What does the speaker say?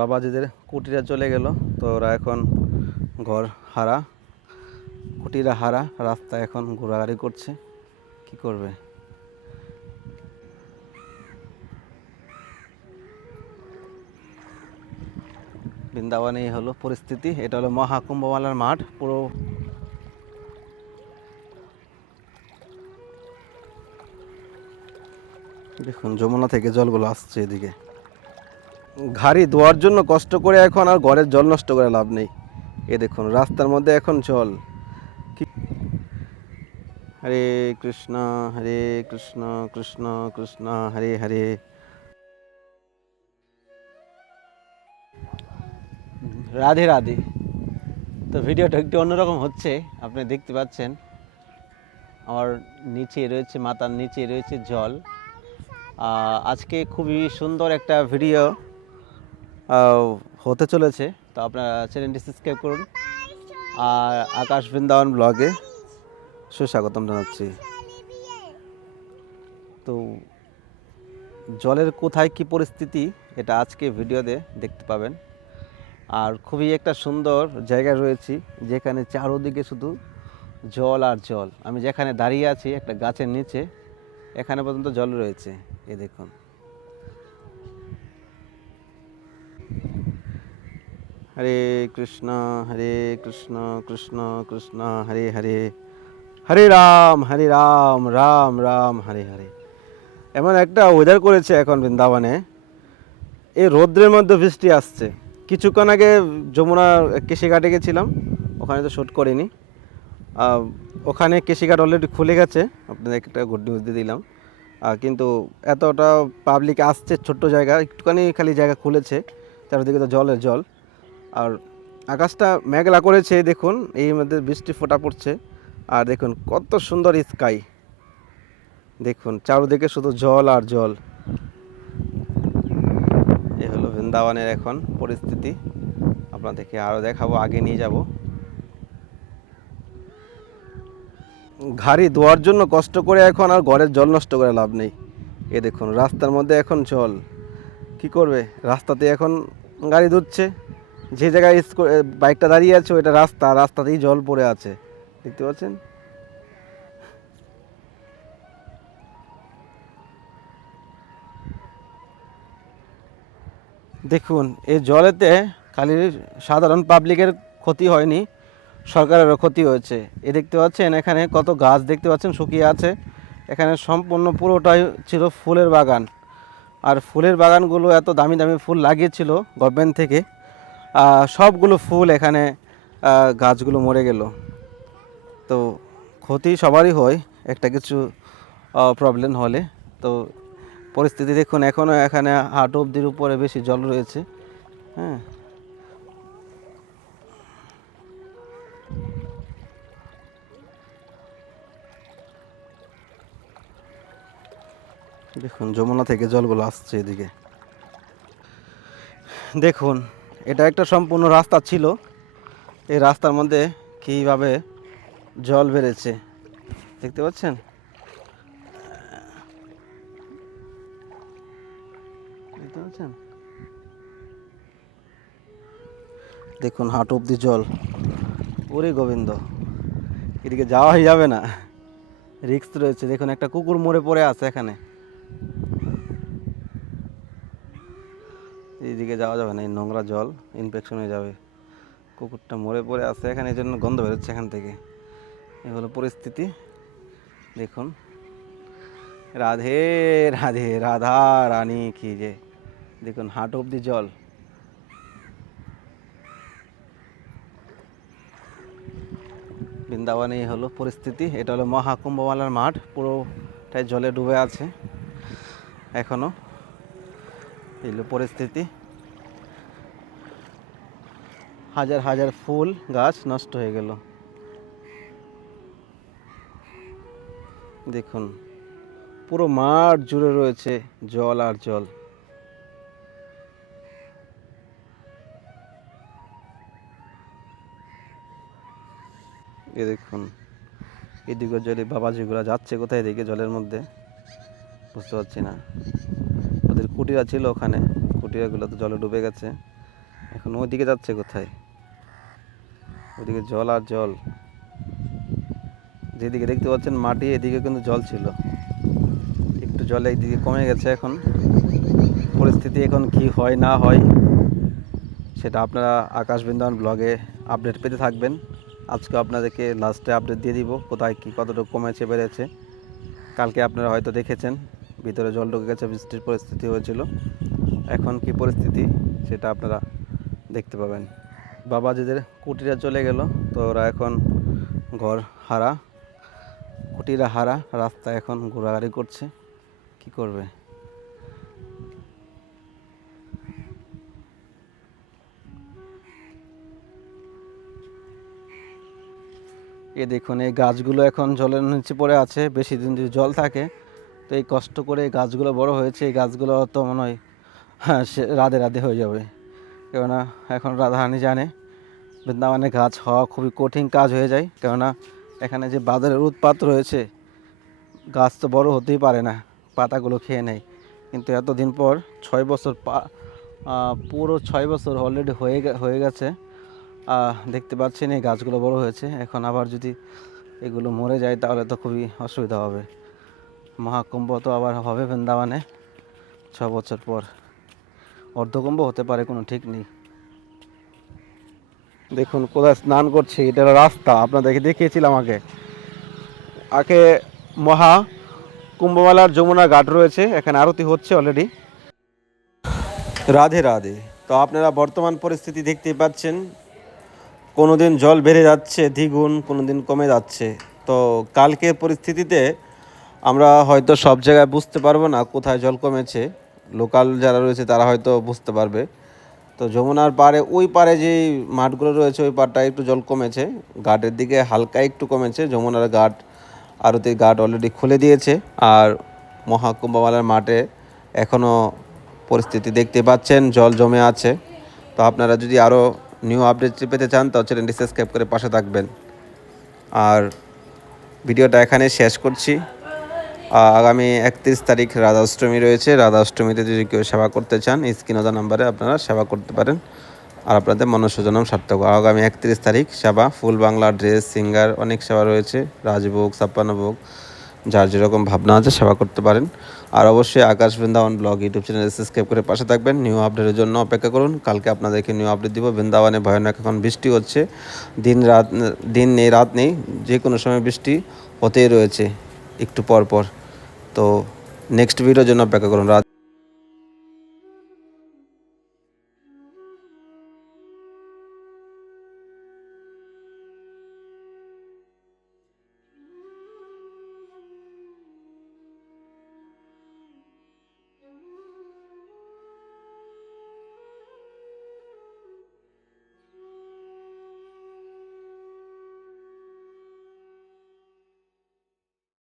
বাবাজিদের কুটিরা চলে গেল, তো ওরা এখন ঘর হারা। কুটিরা হারা, রাস্তা এখন ঘোরাঘুরি করছে। কি করবে? বৃন্দাবনে এই হলো পরিস্থিতি। এটা হলো মহাকুম্ভমালার মাঠ, পুরো দেখুন, যমুনা থেকে জলগুলো আসছে এদিকে। ঘাড়ি ধোয়ার জন্য কষ্ট করে এখন আর ঘরের জল নষ্ট করে লাভ নেই। এ দেখুন, রাস্তার মধ্যে এখন জল। হরে কৃষ্ণ হরে কৃষ্ণ কৃষ্ণ কৃষ্ণ, হরে হরে। রাধে রাধে। তো ভিডিওটা একটু অন্যরকম হচ্ছে, আপনি দেখতে পাচ্ছেন। আমার নিচে রয়েছে, মাথার নিচে রয়েছে জল। আজকে খুবই সুন্দর একটা ভিডিও। হতে চলেছে। তো আপনারা চ্যানেলটি সাবস্ক্রাইব করুন। আর আকাশ বৃন্দাবন ব্লগে সুস্বাগতম জানাচ্ছি। তো জলের কোথায় কি পরিস্থিতি, এটা আজকে ভিডিওতে দেখতে পাবেন। আর খুবই একটা সুন্দর জায়গা রয়েছি, যেখানে চারোদিকে শুধু জল আর জল। আমি যেখানে দাঁড়িয়ে আছি, একটা গাছের নিচে, এখানে পর্যন্ত জল রয়েছে। এ দেখুন। হরে কৃষ্ণ হরে কৃষ্ণ কৃষ্ণ কৃষ্ণ, হরে হরে। হরে রাম হরে রাম রাম রাম, হরে হরে। এমন একটা ওয়েদার করেছে এখন বৃন্দাবনে। এই রৌদ্রের মধ্যে বৃষ্টি আসছে। কিছুক্ষণ আগে যমুনা কেশিঘাটে গেছিলাম, ওখানে তো শ্যুট করিনি। ওখানে কেশিঘাট অলরেডি খুলে গেছে, আপনাদের একটা গুড নিউজ দিয়ে দিলাম। কিন্তু এতটা পাবলিক আসছে, ছোট্ট জায়গা, একটুখানি খালি জায়গা খুলেছে, চারিদিকে তো জলের জল। আর আকাশটা মেঘলা করেছে, দেখুন, এই মধ্যে বৃষ্টি ফোটা পড়ছে। আর দেখুন, কত সুন্দর স্কাই। দেখুন, চারদিকে শুধু জল আর জল। এ হলো বৃন্দাবনের এখন পরিস্থিতি। আপনাদেরকে আরও দেখাবো, আগে নিয়ে যাব। ঘাড়ি ধোয়ার জন্য কষ্ট করে এখন আর ঘরের জল নষ্ট করে লাভ নেই। এ দেখুন, রাস্তার মধ্যে এখন জল। কি করবে? রাস্তাতে এখন গাড়ি ধুচ্ছে। যে জায়গায় বাইকটা দাঁড়িয়ে আছে, ওইটা রাস্তা, রাস্তাতেই জল পড়ে আছে। দেখতে পাচ্ছেন? দেখুন, এই জলেতে খালি সাধারণ পাবলিকের ক্ষতি হয়নি, সরকারেরও ক্ষতি হয়েছে। এ দেখতে পাচ্ছেন, এখানে কত গাছ দেখতে পাচ্ছেন, শুকিয়ে আছে। এখানে সম্পূর্ণ পুরোটাই ছিল ফুলের বাগান। আর ফুলের বাগানগুলো এত দামি দামি ফুল লাগিয়েছিল গভর্নমেন্ট থেকে। সবগুলো ফুল এখানে গাছগুলো মরে গেল। তো ক্ষতি সবারই হয়, একটা কিছু প্রবলেম হলে। তো পরিস্থিতি দেখুন এখনও এখানে হাট অব্দির উপরে বেশি জল রয়েছে। হ্যাঁ। দেখুন, যমুনা থেকে জলগুলো আসছে এদিকে। দেখুন এটা একটা সম্পূর্ণ রাস্তা ছিল। এই রাস্তার মধ্যে কীভাবে জল বেড়েছে দেখতে পাচ্ছেন? দেখতে পাচ্ছেন? দেখুন, হাঁটু অব্দি জল। ওরে গোবিন্দ, এদিকে যাওয়াই যাবে না। রিক্স রয়েছে। দেখুন, একটা কুকুর মরে পড়ে আছে এখানে। এইদিকে যাওয়া যাবে না, এই নোংরা জল ইনফেকশন হয়ে যাবে। কুকুরটা মরে পড়ে আছে এখানে, এই জন্য গন্ধ বেরোচ্ছে এখান থেকে। এই হলো পরিস্থিতি। দেখুন। রাধে রাধে, রাধা রানী কি যে। দেখুন, হাঁটু অব্দি জল। বৃন্দাবনে হলো পরিস্থিতি। এটা হলো মহাকুম্ভমেলার মাঠ। পুরোটাই জলে ডুবে আছে। এখনও। এই হলো পরিস্থিতি। হাজার হাজার ফুল গাছ নষ্ট হয়ে গেল। দেখুন, পুরো মাঠ জুড়ে রয়েছে জল আর জল। এ দেখুন, এদিকে জলে বাবাজিগুলো যাচ্ছে কোথায় এদিকে জলের মধ্যে, বুঝতে পারছি না। ওদের কুটিরা ছিল ওখানে, কুটিরাগুলো তো জলে ডুবে গেছে। এখন ওইদিকে যাচ্ছে কোথায়? ওইদিকে জল আর জল। যেদিকে দেখতে পাচ্ছেন মাটি, এদিকে কিন্তু জল ছিল। একটু জল এইদিকে কমে গেছে এখন। পরিস্থিতি এখন কি হয়, না হয়, সেটা আপনারা আকাশ ব্লগে আপডেট পেতে থাকবেন। আজকে আপনাদেরকে লাস্টে আপডেট দিয়ে দিব, কোথায় কি, কতটুকু কমেছে, বেড়েছে। কালকে আপনারা হয়তো দেখেছেন, ভিতরে জল ঢুকে গেছে, বৃষ্টির পরিস্থিতি হয়েছিল। এখন কি পরিস্থিতি, সেটা আপনারা দেখতে পাবেন। বাবাজিদের কুটিরা চলে গেল, তো ওরা এখন ঘর হারা। কুটিরা হারা, রাস্তা এখন ঘোরাঘুরি করছে। কি করবে? এ দেখুন, এই গাছগুলো এখন জলের নিচে পড়ে আছে, বেশি দিন যদি জল থাকে, তো এই কষ্ট করে এই গাছগুলো বড় হয়েছে, এই গাছগুলো তো মনে হয় হ্যাঁ সে রাধে রাধে হয়ে যাবে। কেননা এখন রাধারানী জানে, বৃন্দাবনে গাছ হওয়া খুবই কঠিন কাজ হয়ে যায়, কেননা এখানে যে বাদরের উৎপাত রয়েছে, গাছ তো বড় হতেই পারে না, পাতাগুলো খেয়ে নেয়। কিন্তু এতদিন পর ছয় বছর পা পুরো ছয় বছর অলরেডি হয়ে হয়ে গেছে দেখতে পাচ্ছেন এই গাছগুলো বড় হয়েছে, এখন আবার যদি এগুলো মরে যায় তাহলে তো খুবই অসুবিধা হবে। মহাকুম্ভ তো আবার হবে বৃন্দাবনে, ছ বছর পর। অর্ধকুম্ভ হতে পারে, কোনো ঠিক নেই। দেখুন, কোথায় স্নান করছি, এটা রাস্তা। আপনাদেরকে দেখিয়েছিলাম আগে। আগে মহা কুম্ভমেলার যমুনা ঘাট রয়েছে, এখানে আরতি হচ্ছে অলরেডি রাধে রাধে। তো আপনারা বর্তমান পরিস্থিতি দেখতেই পাচ্ছেন। কোনো দিন জল বেড়ে যাচ্ছে, দ্বিগুণ কোনো দিন কমে যাচ্ছে। তো কালকের পরিস্থিতিতে আমরা হয়তো সব জায়গায় বুঝতে পারব না কোথায় জল কমেছে। লোকাল যারা রয়েছে তারা হয়তো বুঝতে পারবে। তো যমুনার পাড়ে, ওই পাড়ে যে মাঠগুলো রয়েছে, ওই পাড়টা একটু জল কমেছে। ঘাটের দিকে হালকা একটু কমেছে। যমুনার ঘাট আরতির ঘাট অলরেডি খুলে দিয়েছে। আর মহাকুম্ভমেলার মাঠে এখনও পরিস্থিতি দেখতে পাচ্ছেন, জল জমে আছে। তো আপনারা যদি আরও নিউ আপডেট পেতে চান তো চ্যানেলটি সাবস্ক্রাইব করে পাশে থাকবেন। আর ভিডিওটা এখানে শেষ করছি। আগামী একত্রিশ তারিখ রাধা অষ্টমী রয়েছে। রাধা অষ্টমীতে যদি কেউ সেবা করতে চান স্ক্রিনদা নাম্বারে আপনারা সেবা করতে পারেন। আর আপনাদের মনুষ্যজনম সার্থক। আগামী একত্রিশ তারিখ সেবা, ফুল বাংলা, ড্রেস, সিঙ্গার অনেক সেবা রয়েছে। রাজভোগ ছাপ্পান্ন ভোগ যার যেরকম ভাবনা আছে সেবা করতে পারেন। আর অবশ্যই Akash Vrindavan vlog YouTube channel subscribe করে পাশে থাকবেন। নিউ আপডেটের জন্য অপেক্ষা করুন। কালকে আপনাদেরকে নিউ আপডেট দিব। বৃন্দাবনে ভয়ানক এখন বৃষ্টি হচ্ছে। দিন রাত, দিন নেই, রাত নেই। যে কোনো সময় বৃষ্টি হতেই রয়েছে। একটু পর পর। তো নেক্সট ভিডিওর জন্য অপেক্ষা করুন।